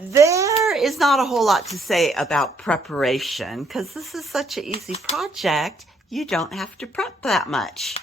There is not a whole lot to say about preparation because this is such an easy project. You don't have to prep that much.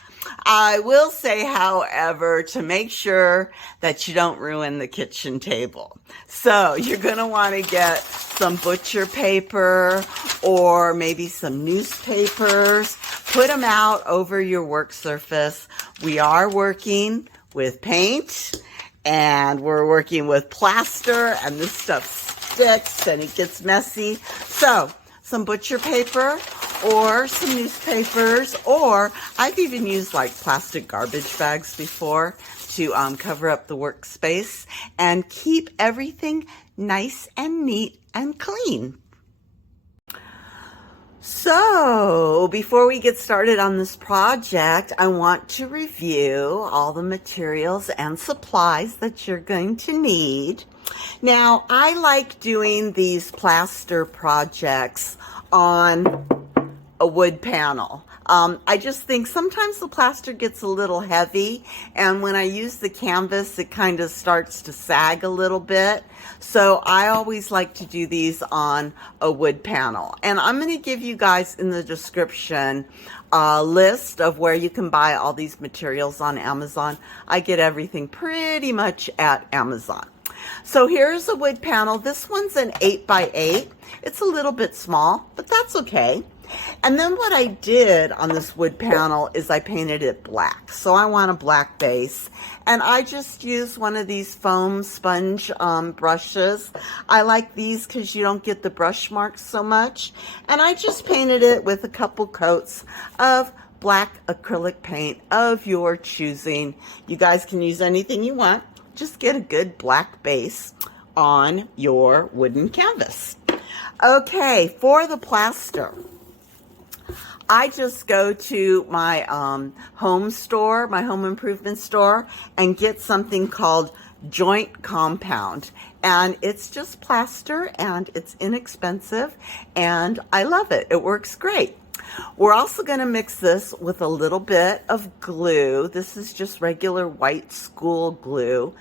I will say, however, to make sure that you don't ruin the kitchen table. So you're going to want to get some butcher paper or maybe some newspapers. Put them out over your work surface. We are working with paint and we're working with plaster, and this stuff sticks and it gets messy. So some butcher paper or some newspapers, or I've even used like plastic garbage bags before to cover up the workspace and keep everything nice and neat and clean. So before we get started on this project, I want to review all the materials and supplies that you're going to need. Now, I like doing these plaster projects on a wood panel. I just think sometimes the plaster gets a little heavy, and when I use the canvas, it kind of starts to sag a little bit. So I always like to do these on a wood panel. And I'm going to give you guys in the description a list of where you can buy all these materials on Amazon. I get everything pretty much at Amazon. So here's a wood panel. This one's an 8x8. It's a little bit small, but that's okay. And then what I did on this wood panel is I painted it black. So I want a black base. And I just used one of these foam sponge brushes. I like these because you don't get the brush marks so much. And I just painted it with a couple coats of black acrylic paint of your choosing. You guys can use anything you want. Just get a good black base on your wooden canvas. Okay, for the plaster, I just go to my home store, my home improvement store, and get something called Joint Compound. And it's just plaster, and it's inexpensive, and I love it. It works great. We're also going to mix this with a little bit of glue. This is just regular white school glue.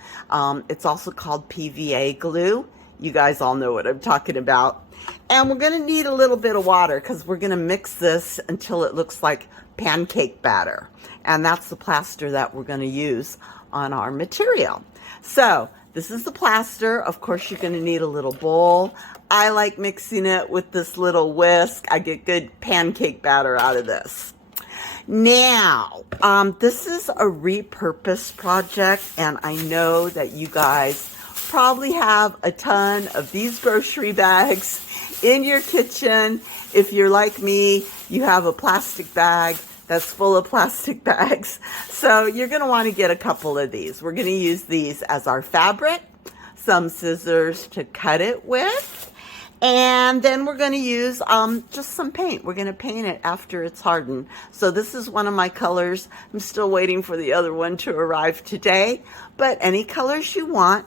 It's also called PVA glue. You guys all know what I'm talking about. And we're going to need a little bit of water because we're going to mix this until it looks like pancake batter. And that's the plaster that we're going to use on our material. So this is the plaster. Of course, you're going to need a little bowl. I like mixing it with this little whisk. I get good pancake batter out of this. Now, this is a repurpose project, and I know that you guys probably have a ton of these grocery bags in your kitchen. If you're like me, you have a plastic bag that's full of plastic bags. So you're going to want to get a couple of these. We're going to use these as our fabric, some scissors to cut it with, and then we're going to use just some paint. We're going to paint it after it's hardened. So this is one of my colors. I'm still waiting for the other one to arrive today, but any colors you want.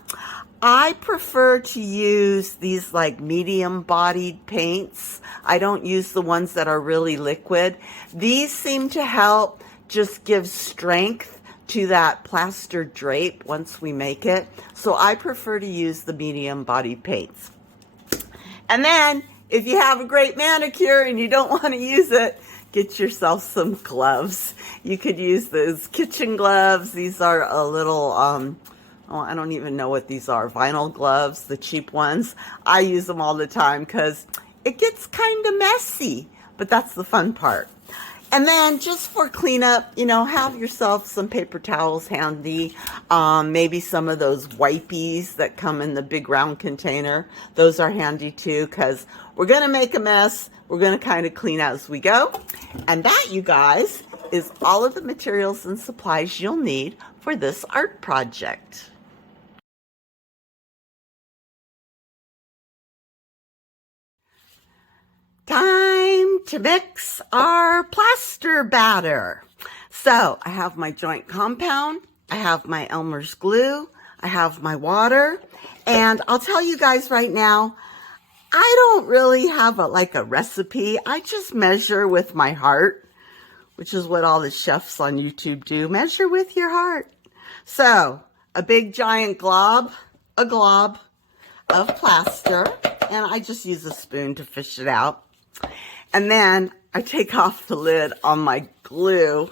I prefer to use these like medium bodied paints. I don't use the ones that are really liquid. These seem to help just give strength to that plaster drape once we make it. So I prefer to use the medium bodied paints. And then if you have a great manicure and you don't want to use it, get yourself some gloves. You could use those kitchen gloves. These are a little, I don't even know what these are. Vinyl gloves, the cheap ones. I use them all the time because it gets kind of messy, but that's the fun part. And then just for cleanup, you know, have yourself some paper towels handy. Maybe some of those wipies that come in the big round container. Those are handy too because we're going to make a mess. We're going to kind of clean as we go. And that, you guys, is all of the materials and supplies you'll need for this art project. Time to mix our plaster batter. So I have my joint compound, I have my Elmer's glue, I have my water, and I'll tell you guys right now, I don't really have a recipe. I just measure with my heart, which is what all the chefs on YouTube do. Measure with your heart. So a big giant glob, a glob of plaster, and I just use a spoon to fish it out. And then I take off the lid on my glue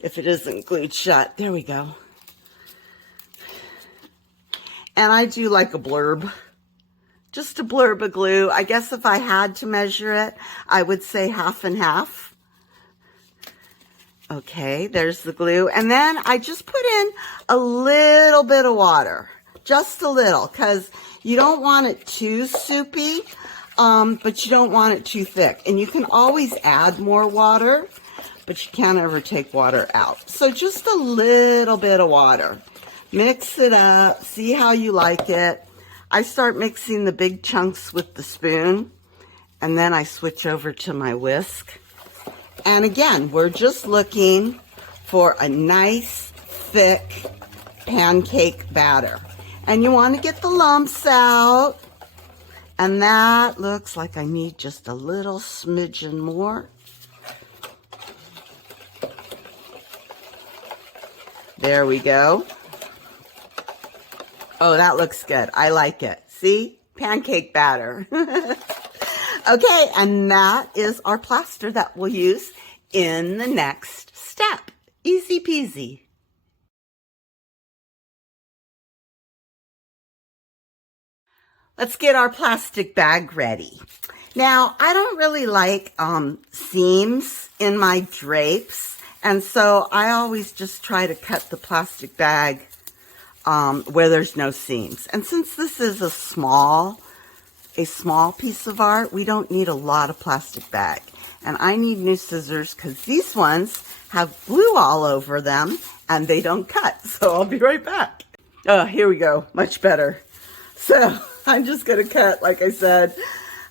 if it isn't glued shut. There we go. And I do like a blurb, just a blurb of glue. I guess if I had to measure it, I would say half and half. Okay, there's the glue. And then I just put in a little bit of water, just a little, because you don't want it too soupy, but you don't want it too thick. And you can always add more water, but you can't ever take water out. So just a little bit of water. Mix it up, see how you like it. I start mixing the big chunks with the spoon, and then I switch over to my whisk. And again, we're just looking for a nice, thick pancake batter. And you want to get the lumps out. And that looks like I need just a little smidgen more. There we go. Oh, that looks good. I like it. See? Pancake batter. Okay, and that is our plaster that we'll use in the next step. Easy peasy. Let's get our plastic bag ready. Now, I don't really like seams in my drapes, and so I always just try to cut the plastic bag where there's no seams. And since this is a small piece of art, we don't need a lot of plastic bag. And I need new scissors because these ones have glue all over them and they don't cut. So I'll be right back. Oh, here we go. Much better. So I'm just going to cut, like I said,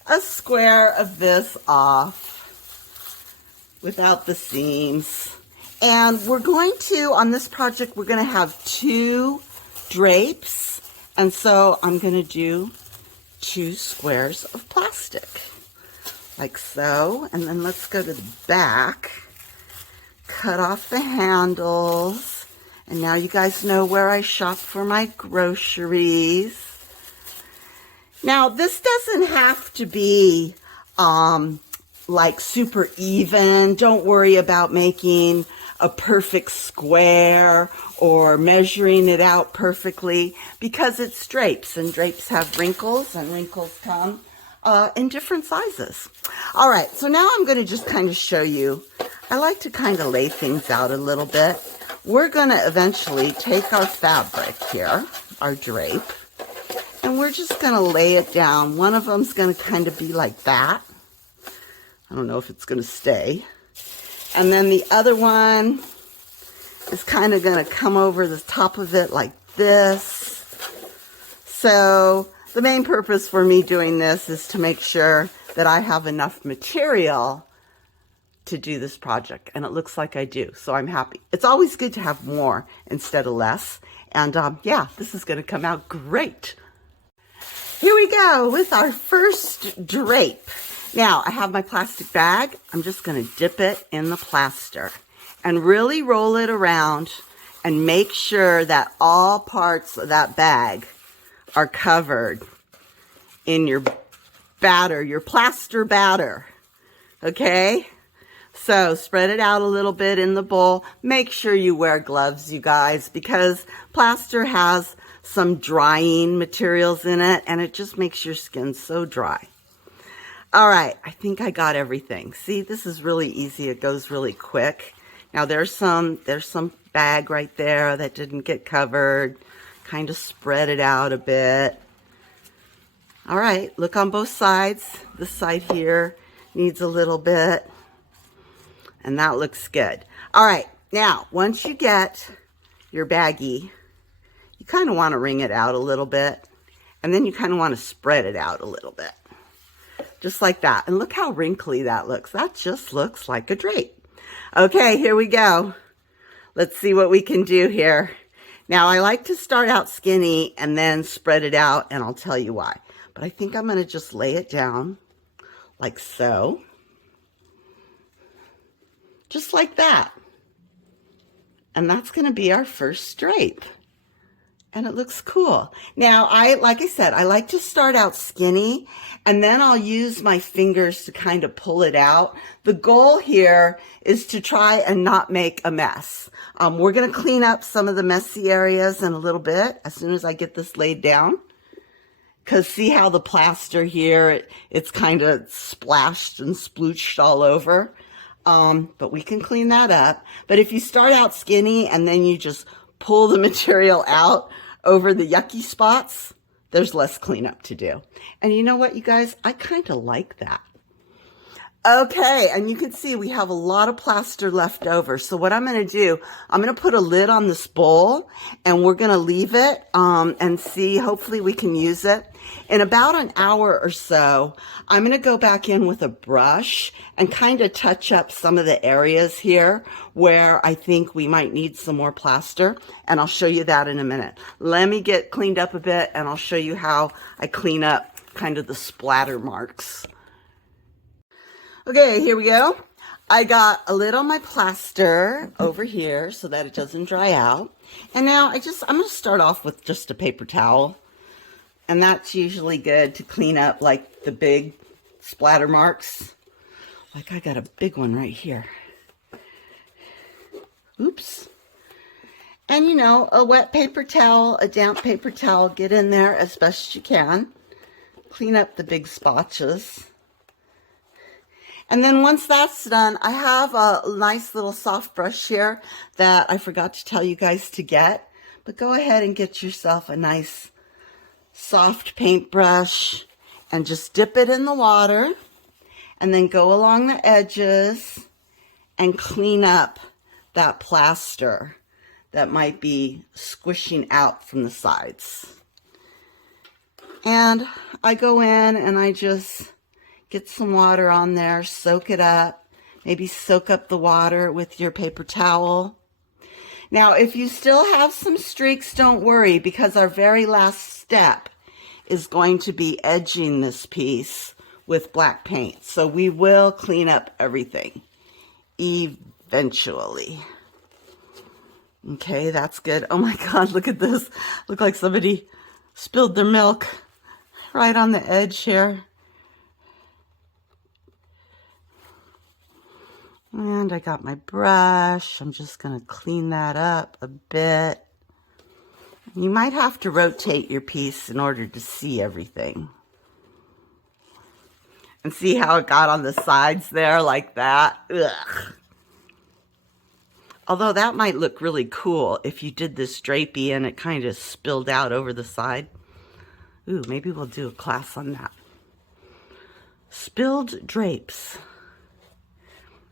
a square of this off without the seams. And we're going to, on this project, we're going to have 2 drapes. And so I'm going to do 2 squares of plastic, like so. And then let's go to the back, cut off the handles. And now you guys know where I shop for my groceries. Now, this doesn't have to be like super even. Don't worry about making a perfect square or measuring it out perfectly, because it's drapes, and drapes have wrinkles, and wrinkles come in different sizes. All right, so now I'm going to just kind of show you. I like to kind of lay things out a little bit. We're going to eventually take our fabric here, our drape, and we're just going to lay it down. One of them's going to kind of be like that. I don't know if it's going to stay. And then the other one is kind of going to come over the top of it like this. So the main purpose for me doing this is to make sure that I have enough material to do this project. And it looks like I do, so I'm happy. It's always good to have more instead of less. And yeah, this is going to come out great. Here we go with our first drape. Now, I have my plastic bag. I'm just going to dip it in the plaster and really roll it around and make sure that all parts of that bag are covered in your batter, your plaster batter. Okay? So spread it out a little bit in the bowl. Make sure you wear gloves, you guys, because plaster has some drying materials in it, and it just makes your skin so dry. All right, I think I got everything. See, this is really easy. It goes really quick. Now there's some bag right there that didn't get covered. Kind of spread it out a bit. All right, look on both sides. This side here needs a little bit. And that looks good. All right, now once you get your baggie, you kind of want to wring it out a little bit. And then you kind of want to spread it out a little bit. Just like that. And look how wrinkly that looks. That just looks like a drape. Okay, here we go. Let's see what we can do here. Now, I like to start out skinny and then spread it out, and I'll tell you why. But I think I'm going to just lay it down like so. Just like that. And that's going to be our first drape. and it looks cool. Now, like I said, I like to start out skinny, and then I'll use my fingers to kind of pull it out. The goal here is to try and not make a mess. We're going to clean up some of the messy areas in a little bit as soon as I get this laid down. Because see how the plaster here, it's kind of splashed and splooched all over. But we can clean that up. But if you start out skinny and then you just pull the material out over the yucky spots, there's less cleanup to do. And you know what, you guys? I kind of like that. Okay, and you can see we have a lot of plaster left over. So what I'm going to do, I'm going to put a lid on this bowl, and we're going to leave it and see, hopefully we can use it. In about an hour or so, I'm going to go back in with a brush and kind of touch up some of the areas here where I think we might need some more plaster, and I'll show you that in a minute. Let me get cleaned up a bit, and I'll show you how I clean up kind of the splatter marks. Okay, here we go. I got a lid on my plaster over here so that it doesn't dry out. And now I'm going to start off with just a paper towel. And that's usually good to clean up like the big splatter marks. Like I got a big one right here. Oops. And you know, a wet paper towel, a damp paper towel, get in there as best you can. Clean up the big spotches. And then once that's done, I have a nice little soft brush here that I forgot to tell you guys to get. But go ahead and get yourself a nice soft paintbrush and just dip it in the water. And then go along the edges and clean up that plaster that might be squishing out from the sides. And I go in and I just get some water on there, soak it up, maybe soak up the water with your paper towel. Now, if you still have some streaks, don't worry, because our very last step is going to be edging this piece with black paint. So we will clean up everything eventually. Okay, that's good. Oh my God, look at this. Look like somebody spilled their milk right on the edge here. And I got my brush. I'm just going to clean that up a bit. You might have to rotate your piece in order to see everything. And see how it got on the sides there like that? Ugh. Although that might look really cool if you did this drapey and it kind of spilled out over the side. Ooh, maybe we'll do a class on that. Spilled drapes.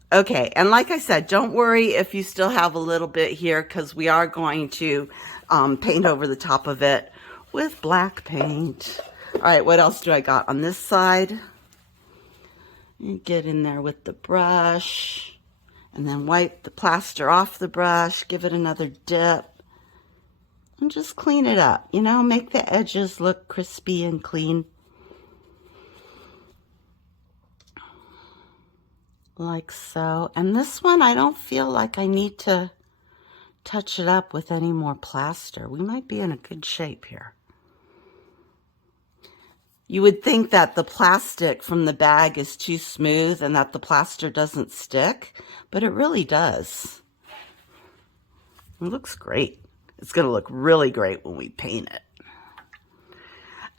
Okay, and like I said, don't worry if you still have a little bit here, because we are going to paint over the top of it with black paint. All right, what else do I got on this side? You get in there with the brush, and then wipe the plaster off the brush, give it another dip, and just clean it up. You know, make the edges look crispy and clean. Like so. And this one, I don't feel like I need to touch it up with any more plaster. We might be in a good shape here. You would think that the plastic from the bag is too smooth and that the plaster doesn't stick, but it really does. It looks great. It's going to look really great when we paint it.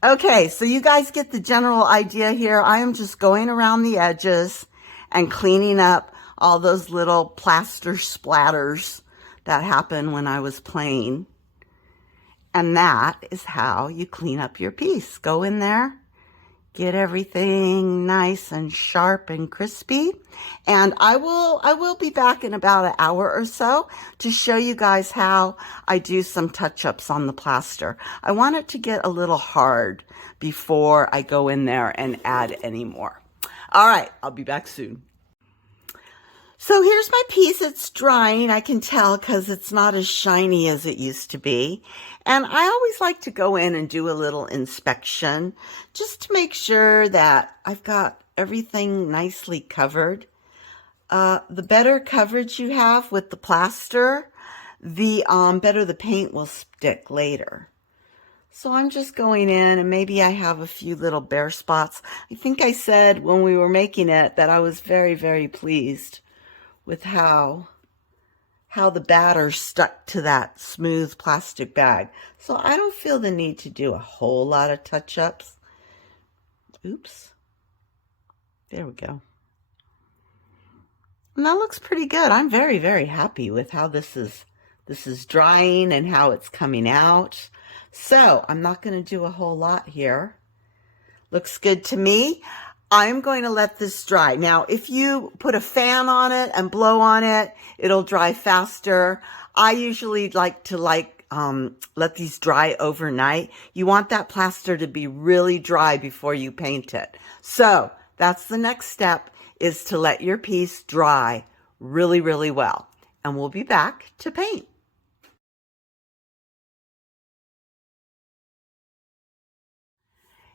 Okay, so you guys get the general idea here. I am just going around the edges and cleaning up all those little plaster splatters that happened when I was playing. And that is how you clean up your piece. Go in there, get everything nice and sharp and crispy. And I will be back in about an hour or so to show you guys how I do some touch-ups on the plaster. I want it to get a little hard before I go in there and add any more. All right, I'll be back soon. So here's my piece. It's drying, I can tell, because it's not as shiny as it used to be. And I always like to go in and do a little inspection just to make sure that I've got everything nicely covered. The better coverage you have with the plaster, the better the paint will stick later. So I'm just going in, and maybe I have a few little bare spots. I think I said when we were making it that I was very, very pleased with how the batter stuck to that smooth plastic bag. So I don't feel the need to do a whole lot of touch-ups. Oops. There we go. And that looks pretty good. I'm very, very happy with how this is drying and how it's coming out. So I'm not going to do a whole lot here. Looks good to me. I'm going to let this dry. Now, if you put a fan on it and blow on it, it'll dry faster. I usually like to let these dry overnight. You want that plaster to be really dry before you paint it. So that's the next step, is to let your piece dry really, really well. And we'll be back to paint.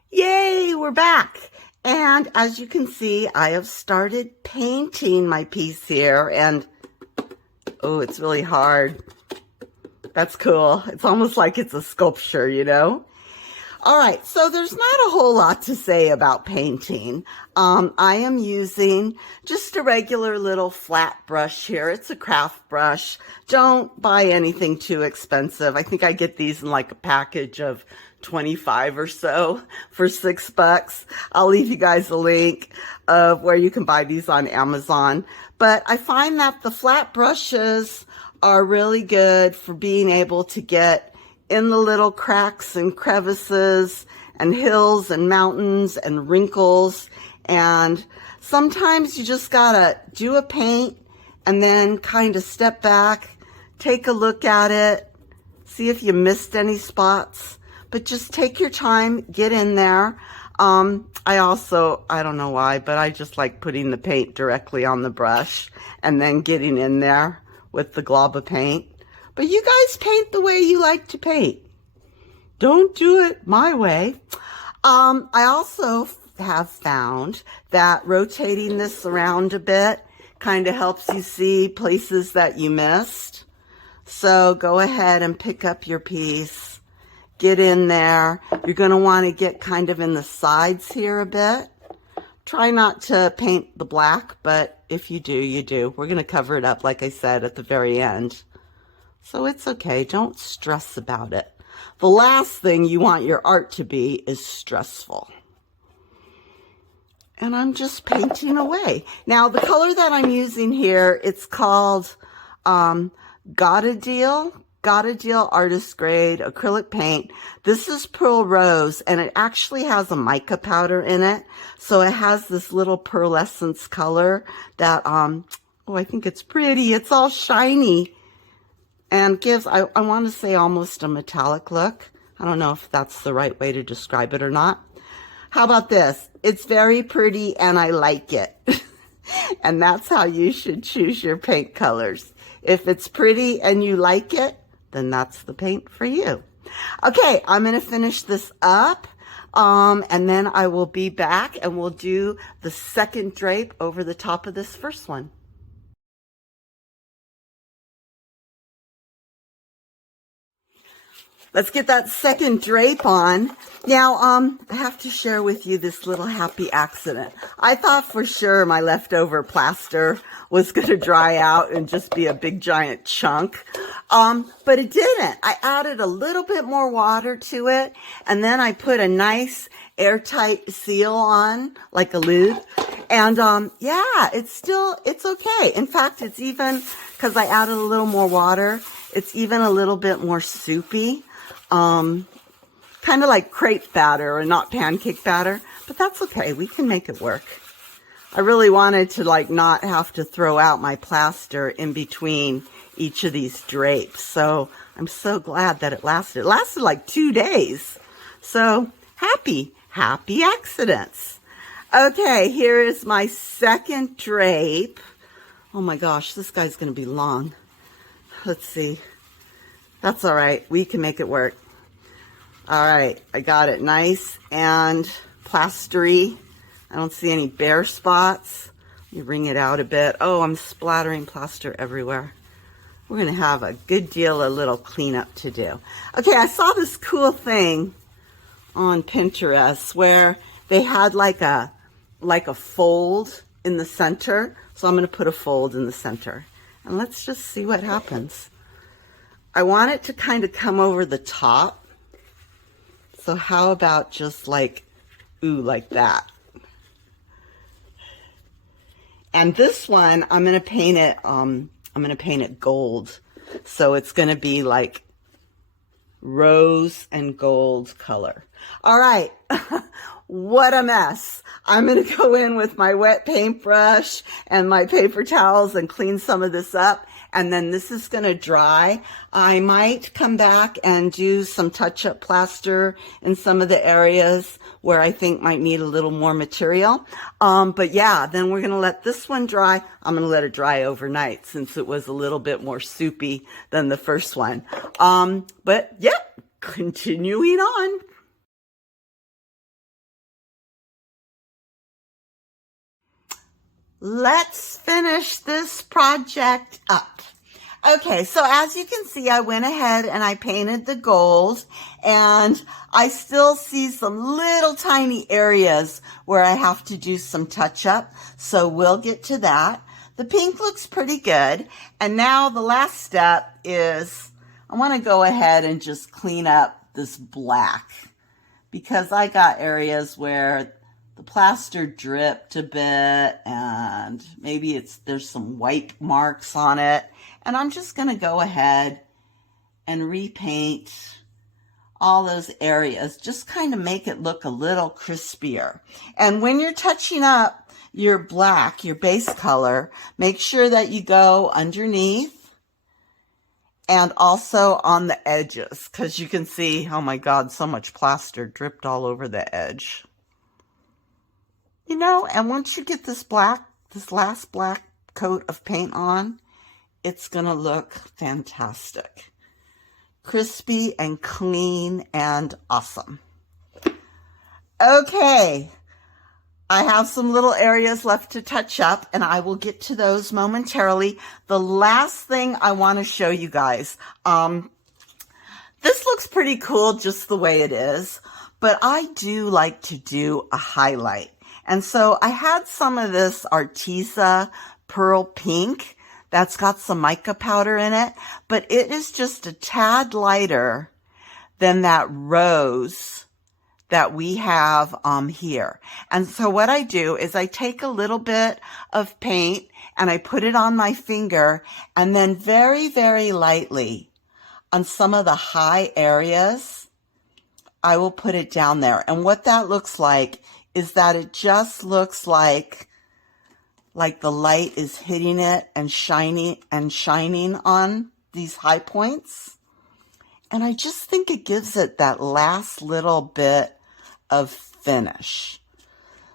Yay, we're back. And as you can see, I have started painting my piece here, and oh, it's really hard. That's cool. It's almost like it's a sculpture, you know? All right, so there's not a whole lot to say about painting. I am using just a regular little flat brush here. It's a craft brush. Don't buy anything too expensive. I think I get these in like a package of 25 or so for $6. I'll leave you guys a link of where you can buy these on Amazon. But I find that the flat brushes are really good for being able to get in the little cracks and crevices and hills and mountains and wrinkles. And sometimes you just gotta do a paint and then kind of step back, take a look at it, see if you missed any spots. But just take your time, get in there. I don't know why, but I just like putting the paint directly on the brush and then getting in there with the glob of paint. But you guys paint the way you like to paint. Don't do it my way. I also have found that rotating this around a bit kind of helps you see places that you missed. So go ahead and pick up your piece. Get in there. You're going to want to get kind of in the sides here a bit. Try not to paint the black, but if you do, you do. We're going to cover it up, like I said, at the very end. So it's okay. Don't stress about it. The last thing you want your art to be is stressful. And I'm just painting away. Now, the color that I'm using here, it's called Gotta Deal Artist Grade Acrylic Paint. This is Pearl Rose, and it actually has a mica powder in it. So it has this little pearlescence color that, oh, I think it's pretty. It's all shiny and gives, I want to say, almost a metallic look. I don't know if that's the right way to describe it or not. How about this? It's very pretty and I like it. And that's how you should choose your paint colors. If it's pretty and you like it, then that's the paint for you. Okay, I'm going to finish this up, and then I will be back and we'll do the second drape over the top of this first one. Let's get that second drape on. Now, I have to share with you this little happy accident. I thought for sure my leftover plaster was going to dry out and just be a big giant chunk. But it didn't. I added a little bit more water to it, and then I put a nice airtight seal on, like a lid. And yeah, it's okay. In fact, it's even, because I added a little more water, it's even a little bit more soupy. Kind of like crepe batter and not pancake batter, but that's okay. We can make it work. I really wanted to not have to throw out my plaster in between each of these drapes. So I'm so glad that it lasted. It lasted like 2 days. So happy accidents. Okay, here is my second drape. Oh my gosh, this guy's going to be long. Let's see. That's all right. We can make it work. All right, I got it nice and plastery. I don't see any bare spots. Let me wring it out a bit. Oh, I'm splattering plaster everywhere. we're going to have a good deal of little cleanup to do. Okay, I saw this cool thing on Pinterest where they had like a fold in the center. So I'm going to put a fold in the center. And let's just see what happens. I want it to kind of come over the top. So how about just like, ooh, like that. And this one, I'm going to paint it gold. So it's going to be like rose and gold color. All right. What a mess. I'm going to go in with my wet paintbrush and my paper towels and clean some of this up. And then this is going to dry. I might come back and do some touch-up plaster in some of the areas where I think might need a little more material. But yeah, then we're going to let this one dry. I'm going to let it dry overnight since it was a little bit more soupy than the first one. But yeah, continuing on. Let's finish this project up. Okay, so as you can see, I went ahead and I painted the gold, and I still see some little tiny areas where I have to do some touch up, so we'll get to that. The pink looks pretty good, and now the last step is I want to go ahead and just clean up this black, because I got areas where the plaster dripped a bit and maybe there's some white marks on it. And I'm just going to go ahead and repaint all those areas, just kind of make it look a little crispier. And when you're touching up your black, your base color, make sure that you go underneath and also on the edges, because you can see, oh my God, so much plaster dripped all over the edge. You know, and once you get this last black coat of paint on, it's going to look fantastic. Crispy and clean and awesome. Okay, I have some little areas left to touch up, and I will get to those momentarily. The last thing I want to show you guys, this looks pretty cool just the way it is, but I do like to do a highlight. And so I had some of this Arteza Pearl Pink that's got some mica powder in it, but it is just a tad lighter than that rose that we have here. And so what I do is I take a little bit of paint and I put it on my finger, and then very, very lightly on some of the high areas, I will put it down there. And what that looks like is that it just looks like the light is hitting it and shining on these high points. And I just think it gives it that last little bit of finish.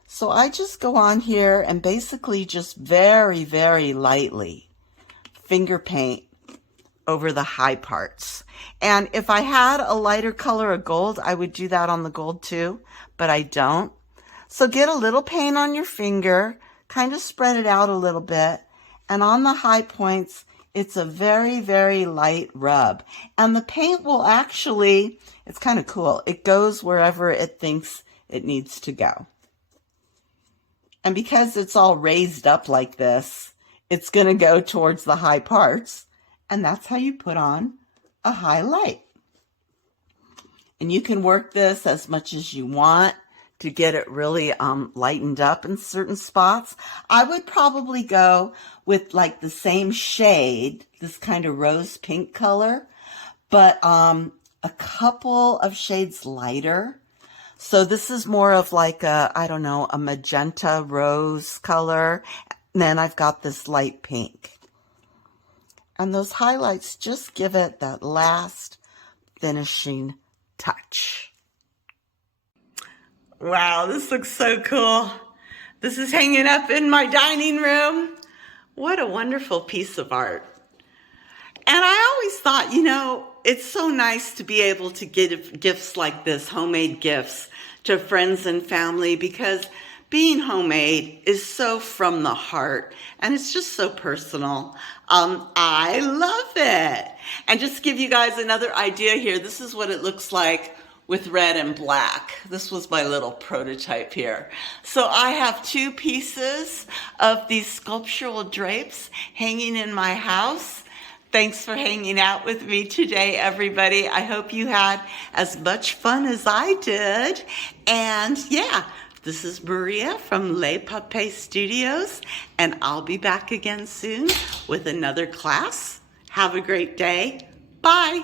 So I just go on here and basically just very, very lightly finger paint over the high parts. And if I had a lighter color of gold, I would do that on the gold too, but I don't. So get a little paint on your finger, kind of spread it out a little bit, and on the high points, it's a very, very light rub. And the paint will actually, it's kind of cool, it goes wherever it thinks it needs to go. And because it's all raised up like this, it's going to go towards the high parts, and that's how you put on a highlight. And you can work this as much as you want to get it really lightened up in certain spots. I would probably go with like the same shade, this kind of rose pink color, but a couple of shades lighter. So this is more of like a, I don't know, a magenta rose color. And then I've got this light pink. And those highlights just give it that last finishing touch. Wow, this looks so cool. This is hanging up in my dining room. What a wonderful piece of art. And I always thought, you know, it's so nice to be able to give gifts like this, homemade gifts, to friends and family, because being homemade is so from the heart, and it's just so personal. I love it. And just to give you guys another idea here, this is what it looks like with red and black. This was my little prototype here. So I have 2 pieces of these sculptural drapes hanging in my house. Thanks for hanging out with me today, everybody. I hope you had as much fun as I did. And yeah, this is Maria from Les Papés Studios, and I'll be back again soon with another class. Have a great day. Bye.